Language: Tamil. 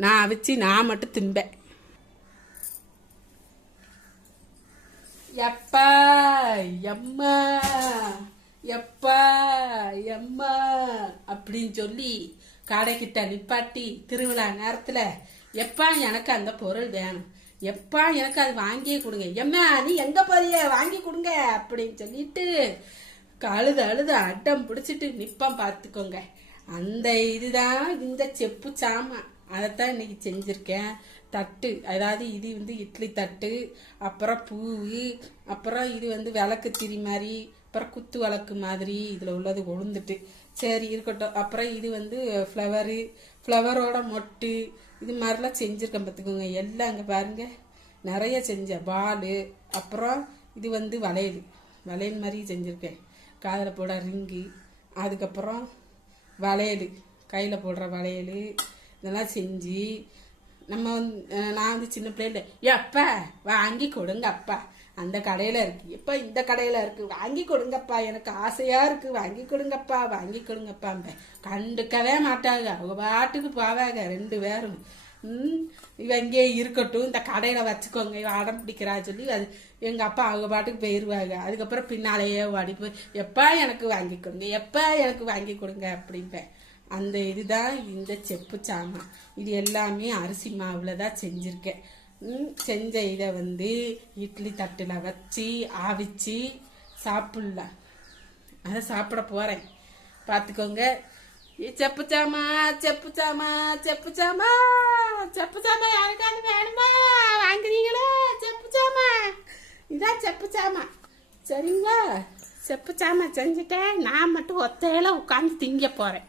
நான் அவிச்சு நான் மட்டும் திம்பேன். எப்பா எம்மா எப்பா எம்மா அப்படின்னு சொல்லி கடைக்கிட்ட நிப்பாட்டி திருவிழா நேரத்துல எப்பா எனக்கு அந்த பொருள் வேணும், எப்பா எனக்கு அது வாங்கியே கொடுங்க, எம்மா நீ எங்க போறிய வாங்கி கொடுங்க அப்படின்னு சொல்லிட்டு அழுது அட்டம் பிடிச்சிட்டு நிப்பம் பார்த்துக்கோங்க. அந்த இதுதான் இந்த செப்பு சாமான். அதைத்தான் இன்னைக்கு செஞ்சிருக்கேன். தட்டு, அதாவது இது வந்து இட்லி தட்டு, அப்புறம் பூவு, அப்புறம் இது வந்து விளக்கு திரி மாதிரி, அப்புறம் குத்து விளக்கு மாதிரி இதில் உள்ளது கொழுந்துட்டு சரி இருக்கட்டும். அப்புறம் இது வந்து ஃப்ளவரோட மொட்டு, இது மாதிரிலாம் செஞ்சுருக்கேன் பார்த்துக்கோங்க. எல்லாம் அங்கே பாருங்க நிறைய செஞ்சேன். பால், அப்புறம் இது வந்து வளையல் மாதிரி செஞ்சுருக்கேன். காதில் போட ரிங்கு, அதுக்கப்புறம் வளையல், கையில் போடுற வளையல், இதெல்லாம் செஞ்சு நம்ம நான் வந்து சின்ன பிள்ளைல அப்பா வாங்கி கொடுங்க அப்பா, அந்த கடையில் இருக்குது, எப்போ இந்த கடையில் இருக்குது, வாங்கி கொடுங்கப்பா, எனக்கு ஆசையாக இருக்குது, வாங்கி கொடுங்கப்பா வாங்கி கொடுங்கப்பா. கண்டுக்கவே மாட்டாங்க, அவங்க பாட்டுக்கு போவாங்க 2 பேரும். இவ இங்கே இருக்கட்டும், இந்த கடையில் வச்சுக்கோங்க, இவ அடம் பிடிக்கிறா சொல்லி அது எங்கள் அப்பா அவங்க பாட்டுக்கு போயிடுவாங்க. அதுக்கப்புறம் பின்னாலேயே ஓடி போய் எப்பா எனக்கு வாங்கி கொடுங்க, எப்பா எனக்கு வாங்கி கொடுங்க அப்படின்பேன். அந்த இதுதான் இந்த செப்பு சாமான். இது எல்லாமே அரிசி மாவில் தான் செஞ்சுருக்கேன். செஞ்ச இதை வந்து இட்லி தட்டில் வச்சு ஆவிச்சு சாப்பிட்லாம். அதை சாப்பிட போகிறேன் பார்த்துக்கோங்க. செப்பு சாமா செப்பு சாமா செப்பு சாமா செப்பு சாமா யாருக்காவது வேணுமா வாங்குறீங்களா? செப்பு சாமா இதான் செப்பு சாமா. சரிங்களா? செப்பு சாமா செஞ்சுட்டேன். நான் மட்டும் ஒத்தையில உட்காந்து திங்க போகிறேன்.